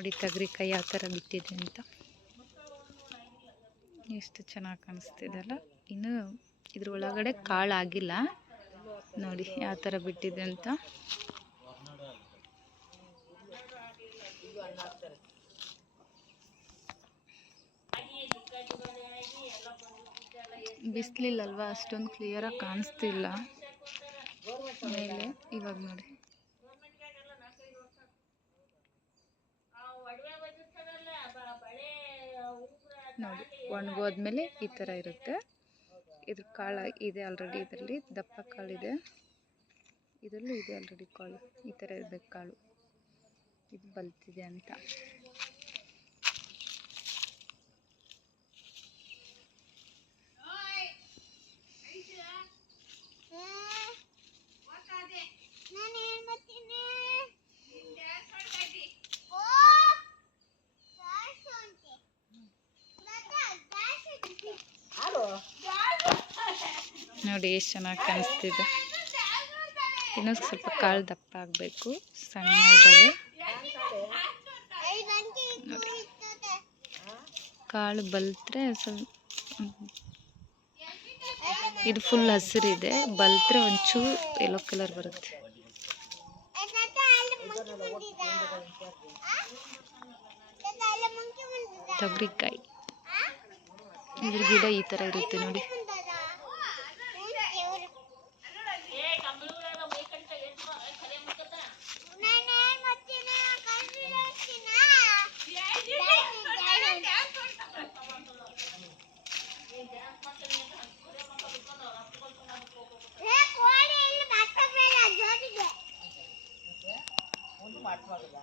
ನೋಡಿ ಕೈ ಯಾವ ಥರ ಬಿಟ್ಟಿದೆ ಅಂತ. ಎಷ್ಟು ಚೆನ್ನಾಗಿ ಕಾಣಿಸ್ತಿದೆಲ್ಲ. ಇನ್ನು ಇದ್ರ ಒಳಗಡೆ ಕಾಳು ಆಗಿಲ್ಲ. ನೋಡಿ ಯಾವ ಥರ ಬಿಟ್ಟಿದೆ ಅಂತ. ಬಿಸಿಲಿಲ್ಲಲ್ವಾ? ಅಷ್ಟೊಂದು ಕ್ಲಿಯರಾಗಿ ಕಾಣಿಸ್ತಿಲ್ಲ. ಮೇಲೆ, ಇವಾಗ ನೋಡಿ. ನೋಡಿ, ಒಣಗೋದ್ಮೇಲೆ ಈ ಥರ ಇರುತ್ತೆ. ಇದ್ರ ಕಾಳು ಇದೆ ಆಲ್ರೆಡಿ ಇದರಲ್ಲಿ, ದಪ್ಪ ಕಾಳಿದೆ ಇದರಲ್ಲೂ ಇದೆ ಆಲ್ರೆಡಿ ಕಾಳು. ಈ ಥರ ಇರಬೇಕು ಕಾಳು. ಇದು ಬಲ್ತಿದೆ ಅಂತ. ನೋಡಿ, ಎಷ್ಟು ಚೆನ್ನಾಗಿ ಕಾಣಿಸ್ತಿದೆ. ಇನ್ನೂ ಸ್ವಲ್ಪ ಕಾಳು ದಪ್ಪ ಆಗಬೇಕು. ಸಣ್ಣ ಇದ್ದಾವೆ ಕಾಳು ಬಲ್ತ್ರೆ ಸ್ವಲ್ಪ ಇದು ಫುಲ್ ಹಸಿರಿದೆ. ಬಲ್ತ್ರೆ ಒಂಚೂರು ಯೆಲ್ಲೋ ಕಲರ್ ಬರುತ್ತೆ. ತೊಗರಿಕಾಯಿ. ಇದ್ರ ಗಿಡ ಈ ತರ ಇರುತ್ತೆ ನೋಡಿ. ಮಾಡ್ಕೊಳ್ಳಲ್ಲ